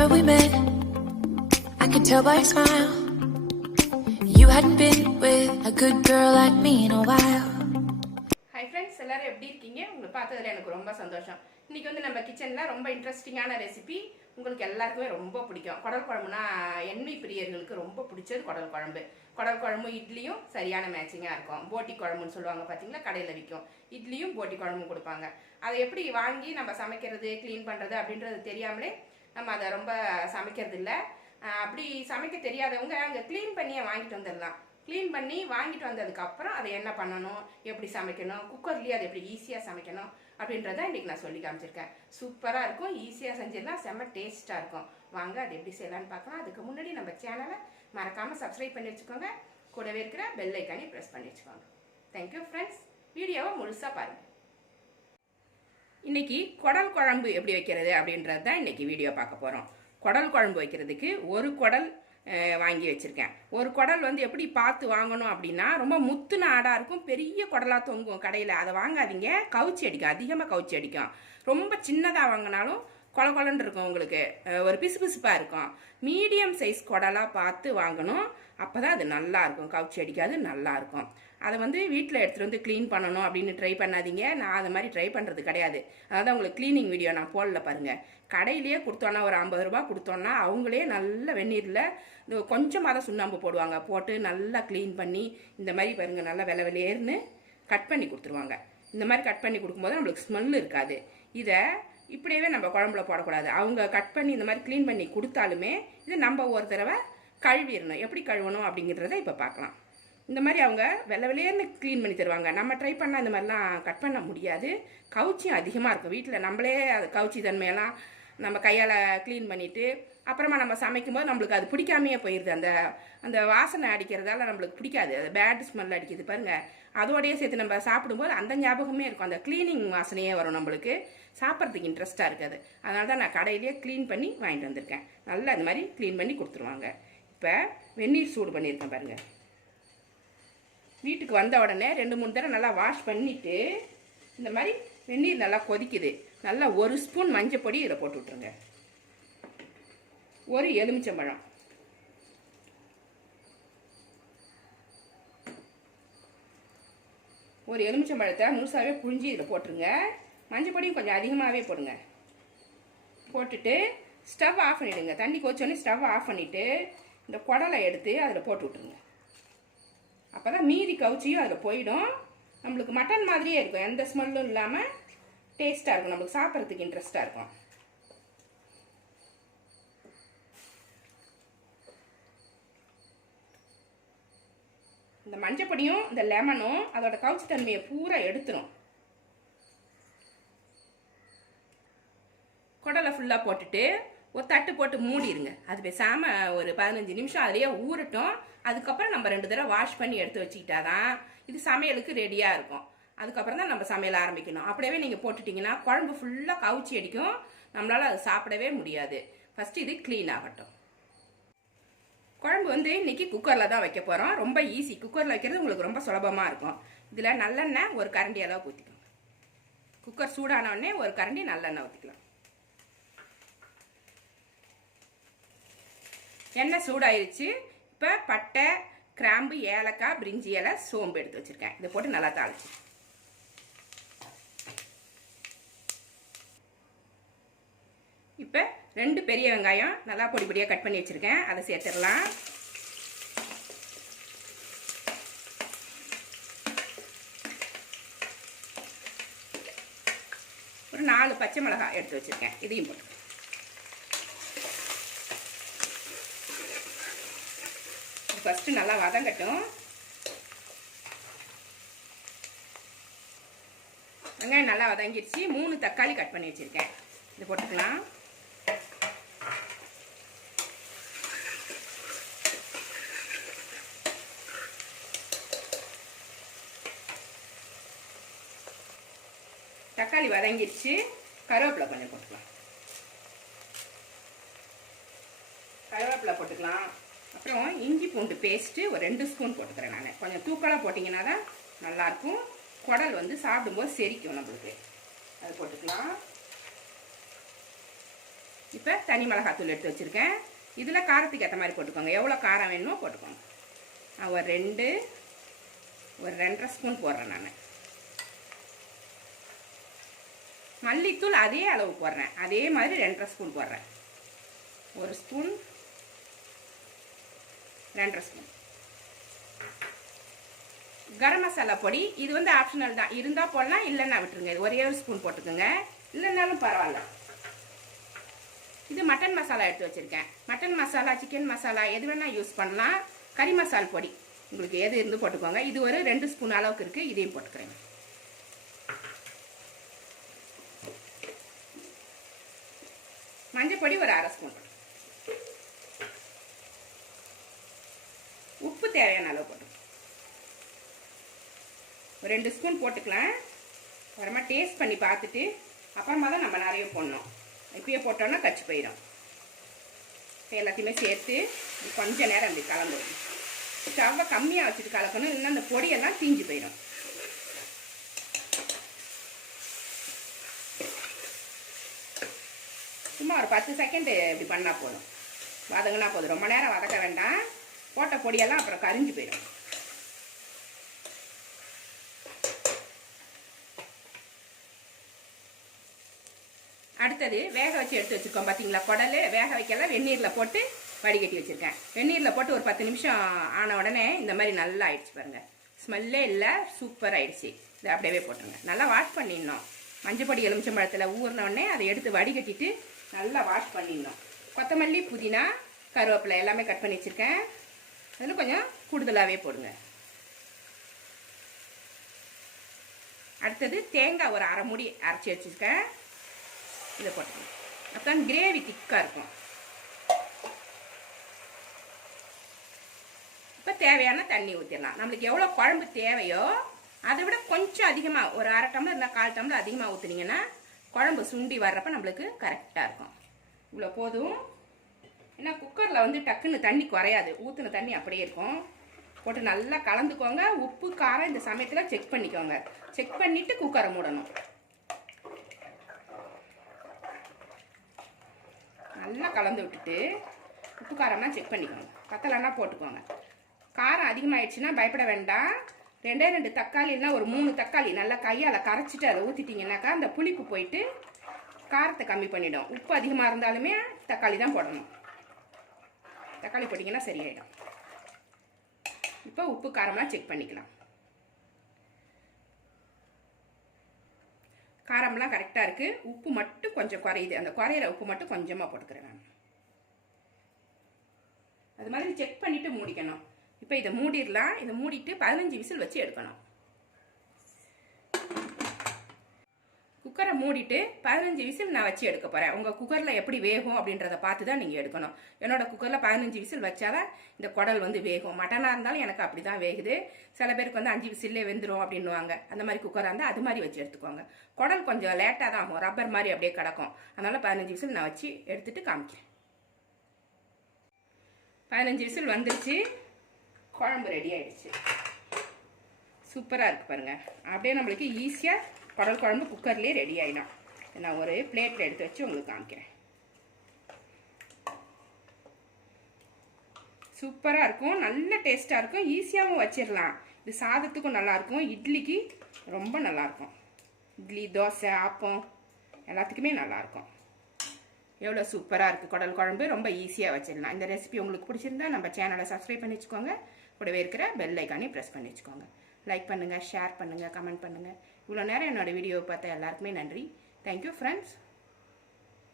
Remember we met, I could tell by your smile. You hadn't been with a good girl like me in a while. Hi friends, எல்லாரும் எப்படி இருக்கீங்க? உங்களை பார்த்ததுல எனக்கு ரொம்ப சந்தோஷம். இன்னைக்கு வந்து நம்ம கிச்சன்ல ரொம்ப இன்ட்ரஸ்டிங்கான ரெசிபி உங்களுக்கு எல்லாருக்குமே ரொம்ப பிடிக்கும். குடல் குழம்புனா எண்ணெய் பிரியர்களுக்கு ரொம்ப பிடிச்சது குடல் குழம்பு. குடல் குழம்பு இட்லியும் சரியான மேட்சிங்கா இருக்கும். போட்டி குழம்புன்னு சொல்லுவாங்க பாத்தீங்களா, கடையில விற்கும். இட்லியும் போட்டி குழம்பும் கொடுப்பாங்க. அதை எப்படி வாங்கி நம்ம சமைக்கிறது, க்ளீன் பண்றது அப்படின்றது தெரியாமலே நம்ம அதை ரொம்ப சமைக்கிறது இல்லை. அப்படி சமைக்க தெரியாதவங்க அங்கே க்ளீன் பண்ணியே வாங்கிட்டு வந்துடலாம். க்ளீன் பண்ணி வாங்கிட்டு வந்ததுக்கப்புறம் அதை என்ன பண்ணணும், எப்படி சமைக்கணும், குக்கர்லேயே அதை எப்படி ஈஸியாக சமைக்கணும் அப்படின்றத இன்றைக்கி நான் சொல்லி காமிச்சிருக்கேன். சூப்பராக இருக்கும், ஈஸியாக செஞ்சிடலாம், செம்ம டேஸ்ட்டாக இருக்கும். வாங்க அது எப்படி செய்யலான்னு பார்க்கலாம். அதுக்கு முன்னாடி நம்ம சேனலை மறக்காமல் சப்ஸ்கிரைப் பண்ணி வச்சுக்கோங்க. கூடவே இருக்கிற பெல் ஐக்கானே ப்ரெஸ் பண்ணி வச்சுக்கோங்க. Thank you friends. வீடியோவை முழுசாக பாருங்கள். இன்றைக்கி குடல் குழம்பு எப்படி வைக்கிறது அப்படின்றது தான் இன்றைக்கி வீடியோ பார்க்க போகிறோம். குடல் குழம்பு வைக்கிறதுக்கு ஒரு குடல் வாங்கி வச்சுருக்கேன். ஒரு குடல் வந்து எப்படி பார்த்து வாங்கணும் அப்படின்னா, ரொம்ப முத்துன ஆடாக இருக்கும், பெரிய குடலாக தொங்கும் கடையில். அதை வாங்காதீங்க, கவுச்சி அடிக்கும், அதிகமாக கவுச்சி அடிக்கும். ரொம்ப சின்னதாக வாங்கினாலும் கொல கொலன்னு இருக்கும், உங்களுக்கு ஒரு பிசுபிசுப்பாக இருக்கும். மீடியம் சைஸ் குடலாக பார்த்து வாங்கணும், அப்போ தான் அது நல்லாயிருக்கும், கவுச்சி அடிக்காது, நல்லாயிருக்கும். அதை வந்து வீட்டில் எடுத்துகிட்டு வந்து க்ளீன் பண்ணணும் அப்படின்னு ட்ரை பண்ணாதீங்க. நான் அது மாதிரி ட்ரை பண்ணுறது கிடையாது. அதான் உங்களுக்கு க்ளீனிங் வீடியோ நான் போடல பாருங்கள். கடையிலேயே கொடுத்தோன்னா ஒரு 50 ரூபா கொடுத்தோன்னா அவங்களே நல்ல வெந்நீரில் கொஞ்சமாக தான் சுண்ணாம்பு போடுவாங்க, போட்டு நல்லா க்ளீன் பண்ணி இந்த மாதிரி பாருங்கள், நல்லா வெள்ளை வெளியேறுன்னு கட் பண்ணி கொடுத்துருவாங்க. இந்த மாதிரி கட் பண்ணி கொடுக்கும்போது நம்மளுக்கு ஸ்மெல் இருக்காது. இதை இப்படியே நம்ம குழம்புல போடக்கூடாது. அவங்க கட் பண்ணி இந்த மாதிரி க்ளீன் பண்ணி கொடுத்தாலுமே இதை நம்ம ஒரு தடவை கழுவிடணும். எப்படி கழுவணும் அப்படிங்கிறத இப்போ பார்க்கலாம். இந்த மாதிரி அவங்க வெள்ளை வெளியேன்னு க்ளீன் பண்ணி தருவாங்க. நம்ம ட்ரை பண்ணால் இந்த மாதிரிலாம் கட் பண்ண முடியாது, கவுச்சியும் அதிகமாக இருக்கும். வீட்டில் நம்மளே அது கவுச்சி தன்மையெல்லாம் நம்ம கையால் க்ளீன் பண்ணிவிட்டு அப்புறமா நம்ம சமைக்கும்போது நம்மளுக்கு அது பிடிக்காமையே போயிடுது. அந்த வாசனை அடிக்கிறதால நம்மளுக்கு பிடிக்காது, அது பேட் ஸ்மெல் அடிக்குது பாருங்கள். அதோடையே சேர்த்து நம்ம சாப்பிடும்போது அந்த ஞாபகமே இருக்கும், அந்த க்ளீனிங் வாசனையே வரும், நம்மளுக்கு சாப்பிட்றதுக்கு இன்ட்ரெஸ்ட்டாக இருக்காது. அதனால தான் நான் கடையிலேயே க்ளீன் பண்ணி வாங்கிட்டு வந்திருக்கேன். நல்லா இந்த மாதிரி க்ளீன் பண்ணி கொடுத்துருவாங்க. இப்போ வெந்நீர் சூடு பண்ணியிருக்கேன் பாருங்கள். வீட்டுக்கு வந்த உடனே 2-3 தடவை நல்லா வாஷ் பண்ணிவிட்டு இந்த மாதிரி வெந்நீர் நல்லா கொதிக்குது. நல்லா 1 ஸ்பூன் மஞ்சள் பொடி இதில் போட்டு விட்ருங்க. ஒரு எலுமிச்சம்பழம், ஒரு எலுமிச்சம்பழத்தை முழுசாகவே புழிஞ்சி இதில் போட்டுருங்க. மஞ்சள் பொடியும் கொஞ்சம் அதிகமாகவே போடுங்க. போட்டுட்டு ஸ்டவ் ஆஃப் பண்ணிவிடுங்க. தண்ணி கொதிச்சோடனே ஸ்டவ் ஆஃப் பண்ணிவிட்டு இந்த குடலை எடுத்து அதில் போட்டு விட்ருங்க. அப்போ தான் மீதி கவுச்சியும் அதில் போயிடும். நம்மளுக்கு மட்டன் மாதிரியே இருக்கும், எந்த ஸ்மெல்லும் இல்லாமல் டேஸ்ட்டாக இருக்கும், நம்மளுக்கு சாப்பிட்றதுக்கு இன்ட்ரெஸ்ட்டாக இருக்கும். இந்த மஞ்சப்பொடியும் இந்த லெமனும் அதோட கவுச்சி தன்மையை பூரா எடுத்துரும். குடலை ஃபுல்லாக போட்டுட்டு ஒரு தட்டு போட்டு மூடிடுங்க. அது பேசாமல் ஒரு 15 நிமிஷம் அதிலேயே ஊறட்டும். அதுக்கப்புறம் நம்ம 2 தடவை வாஷ் பண்ணி எடுத்து வச்சுக்கிட்டாதான் இது சமையலுக்கு ரெடியாக இருக்கும். அதுக்கப்புறம் தான் நம்ம சமையல் ஆரம்பிக்கணும். அப்படியே நீங்கள் போட்டுட்டிங்கன்னா குழம்பு ஃபுல்லாக கவுச்சி அடிக்கும், நம்மளால் அது சாப்பிடவே முடியாது. ஃபஸ்ட்டு இது க்ளீன் ஆகட்டும். குழம்பு வந்து இன்றைக்கி குக்கரில் தான் வைக்க போகிறோம். ரொம்ப ஈஸி, குக்கரில் வைக்கிறது உங்களுக்கு ரொம்ப சுலபமாக இருக்கும். இதில் நல்லெண்ணெய் ஒரு கரண்டி அளவு ஊற்றிக்கணும். குக்கர் சூடானோடனே ஒரு கரண்டி நல்லெண்ணெய் ஊற்றிக்கலாம். எண்ணெய் சூடாயிருச்சு. இப்போ பட்டை, கிராம்பு, ஏலக்காய், பிரிஞ்சி இலை, சோம்பு எடுத்து வச்சுருக்கேன். இதை போட்டு நல்லா தாளிச்சு இப்போ 2 பெரிய வெங்காயம் நல்லா பொடி பொடியாக கட் பண்ணி வச்சுருக்கேன், அதை சேர்த்துடலாம். ஒரு 4 பச்சை மிளகாய் எடுத்து வச்சுருக்கேன், இதையும் போட்டு ஃபஸ்ட்டு நல்லா வதங்கட்டும். வெங்காயம் நல்லா வதங்கிடுச்சு. 3 தக்காளி கட் பண்ணி வச்சுருக்கேன், இதை போட்டுக்கலாம். தக்காளி வதங்கிடுச்சு. கருவேப்பிலை கொஞ்சம் போட்டுக்கலாம். கருவேப்பிலை போட்டுக்கலாம். அப்புறம் இஞ்சி பூண்டு பேஸ்ட்டு ஒரு 2 ஸ்பூன் போட்டுக்கிறேன். நான் கொஞ்சம் தூக்கலாக போட்டிங்கன்னா தான் நல்லாயிருக்கும். குடல் வந்து சாப்பிடும்போது செரிக்கும் நம்மளுக்கு. அது போட்டுக்கலாம். இப்போ தனி மிளகாத்தூள் எடுத்து வச்சுருக்கேன். இதில் காரத்துக்கு ஏற்ற மாதிரி போட்டுக்கோங்க, எவ்வளோ காரம் வேணுமோ போட்டுக்கோங்க. நான் ஒரு 2.5 ஸ்பூன் போடுறேன். நான் மல்லித்தூள் அதே அளவு போடுறேன், அதே மாதிரி 2.5 ஸ்பூன் போடுறேன். 1 ஸ்பூன், 2.5 ஸ்பூன். கரம் மசாலா பொடி இது வந்து ஆப்ஷனல் தான், இருந்தால் போடலாம், இல்லைன்னா விட்டுருங்க. இது ஒரே ஒரு ஸ்பூன் போட்டுக்கோங்க, இல்லைன்னாலும் பரவாயில்ல. இது மட்டன் மசாலா எடுத்து வச்சுருக்கேன். மட்டன் மசாலா, சிக்கன் மசாலா எது வேணால் யூஸ் பண்ணலாம். கறி மசால் பொடி உங்களுக்கு எது இருந்து போட்டுக்கோங்க. இது ஒரு 2 ஸ்பூன் அளவுக்கு இருக்குது, இதையும் போட்டுக்கிறேன். மஞ்சள் பொடி ஒரு 1/2 ஸ்பூன். உப்பு தேவையான அளவு போட்டு ஒரு 2 ஸ்பூன் போட்டுக்கலாம். அப்புறமா டேஸ்ட் பண்ணி பார்த்துட்டு அப்புறமா தான் நம்ம நிறைய போடணும். இப்பயே போட்டோன்னா கச்சி போயிடும். எல்லாத்தையுமே சேர்த்து கொஞ்சம் நேரம் அப்படி கலந்துடும். ஸ்டவ்வை கம்மியாக வச்சுட்டு கலக்கணும், இல்லைன்னா அந்த பொடியெல்லாம் தீஞ்சு போயிடும். சும்மா ஒரு 10 செகண்ட் இப்படி பண்ணால் போதும், வதங்கினா போதும். ரொம்ப நேரம் வதக்க வேண்டாம், போட்ட பொடியெல்லாம் அப்புறம் கரிஞ்சு போயிடும். அடுத்தது வேக வச்சு எடுத்து வச்சுருக்கோம் பார்த்தீங்களா, குடல் வேக வைக்கலாம். வெந்நீரில் போட்டு வடிகட்டி வச்சுருக்கேன். வெந்நீரில் போட்டு ஒரு 10 நிமிஷம் ஆன உடனே இந்த மாதிரி நல்லா ஆயிடுச்சு பாருங்கள். ஸ்மெல்லே இல்லை, சூப்பர் ஆயிடுச்சு. இதை அப்படியே போட்டுருங்க. நல்லா வாஷ் பண்ணிடணும். மஞ்சப்பொடி எலுமிச்சம்பழத்தில் ஊறின உடனே அதை எடுத்து வடிகட்டிட்டு நல்லா வாஷ் பண்ணிடணும். கொத்தமல்லி, புதினா, கருவேப்பிலை எல்லாமே கட் பண்ணி வச்சுருக்கேன். அதில் கொஞ்சம் கூடுதலாகவே போடுங்க. அடுத்தது தேங்காய் ஒரு 1/2 மூடி அரைச்சி வச்சுருக்கேன், இதை போட்டுக்கணும். அப்போ கிரேவி திக்காக இருக்கும். இப்போ தேவையான தண்ணி ஊற்றிடலாம். நம்மளுக்கு எவ்வளோ குழம்பு தேவையோ அதை விட கொஞ்சம் அதிகமாக, ஒரு 1/2 டம்ளர் இல்லை 1/4 டம்ளர் அதிகமாக ஊற்றுனீங்கன்னா குழம்பு சுண்டி வர்றப்ப நம்மளுக்கு கரெக்டாக இருக்கும். இவ்வளோ போதும். ஏன்னா குக்கரில் வந்து டக்குன்னு தண்ணி குறையாது, ஊற்றின தண்ணி அப்படியே இருக்கும். போட்டு நல்லா கலந்துக்கோங்க. உப்பு காரம் இந்த சமயத்தில் செக் பண்ணிக்கோங்க. செக் பண்ணிவிட்டு குக்கரை மூடணும். நல்லா கலந்து விட்டுட்டு உப்பு காரம்லாம் செக் பண்ணிக்கோங்க. பத்தலைன்னா போட்டுக்கோங்க. காரம் அதிகமாகிடுச்சுன்னா பயப்பட வேண்டாம். 2 தக்காளி இல்லைனா ஒரு 3 தக்காளி நல்லா கையால் கரைச்சிட்டு அதை ஊற்றிட்டிங்கனாக்கா அந்த புளிப்பு போயிட்டு காரத்தை கம்மி பண்ணிடும். உப்பு அதிகமாக இருந்தாலுமே தக்காளி தான் போடணும். தக்காளி போட்டிங்கன்னா சரியாயிடும். இப்போ உப்பு காரம்லாம் செக் பண்ணிக்கலாம். காரம்லாம் கரெக்டாக இருக்குது. உப்பு மட்டும் கொஞ்சம் குறையுது. அந்த குறையிற உப்பு மட்டும் கொஞ்சமாக போட்டுக்கிறேன் நான். அது மாதிரி செக் பண்ணிவிட்டு மூடிக்கணும். இப்போ இதை மூடிடலாம். இதை மூடிட்டு 15 விசில் வச்சு எடுக்கணும். குக்கரை மூடிட்டு 15 விசில் நான் வச்சு எடுக்க போகிறேன். உங்கள் குக்கரில் எப்படி வேகும் அப்படின்றத பார்த்து தான் நீங்கள் எடுக்கணும். என்னோட குக்கரில் 15 விசில் வச்சாதான் இந்த குடல் வந்து வேகும். மட்டனாக இருந்தாலும் எனக்கு அப்படி தான் வேகுது. சில பேருக்கு வந்து 5 விசில்லே வெந்துடும் அப்படின்னுவாங்க. அந்த மாதிரி குக்கராக இருந்தால் அது மாதிரி வச்சு எடுத்துக்கோங்க. குடல் கொஞ்சம் லேட்டாக தான் ஆகும், ரப்பர் மாதிரி அப்படியே கிடக்கும். அதனால் 15 விசில் நான் வச்சு எடுத்துகிட்டு காமிக்கிறேன். 15 விசில் வந்துருச்சு. குழம்பு ரெடி ஆயிடுச்சு. சூப்பராக இருக்குது பாருங்கள். அப்படியே நம்மளுக்கு ஈஸியாக குடல் குழம்பு குக்கர்லேயே ரெடி ஆகிடும். நான் ஒரு பிளேட்டில் எடுத்து வச்சு உங்களுக்கு காமிக்கிறேன். சூப்பராக இருக்கும், நல்ல டேஸ்ட்டாக இருக்கும், ஈஸியாகவும் வச்சிடலாம். இது சாதத்துக்கும் நல்லாயிருக்கும், இட்லிக்கு ரொம்ப நல்லாயிருக்கும். இட்லி, தோசை, ஆப்பம் எல்லாத்துக்குமே நல்லாயிருக்கும். எவ்வளோ சூப்பராக இருக்குது குடல் குழம்பு. ரொம்ப ஈஸியாக வச்சிடலாம். இந்த ரெசிபி உங்களுக்கு பிடிச்சிருந்தா நம்ம சேனலை சப்ஸ்கிரைப் பண்ணி வச்சுக்கோங்க. கூடவே இருக்கிற பெல் ஐக்கானையும் ப்ரெஸ் பண்ணி வச்சுக்கோங்க. லைக் பண்ணுங்கள், ஷேர் பண்ணுங்கள், கமெண்ட் பண்ணுங்கள். இவ்வளோ நேரம் என்னோடய வீடியோவை பார்த்த எல்லாருக்குமே நன்றி. Thank you friends.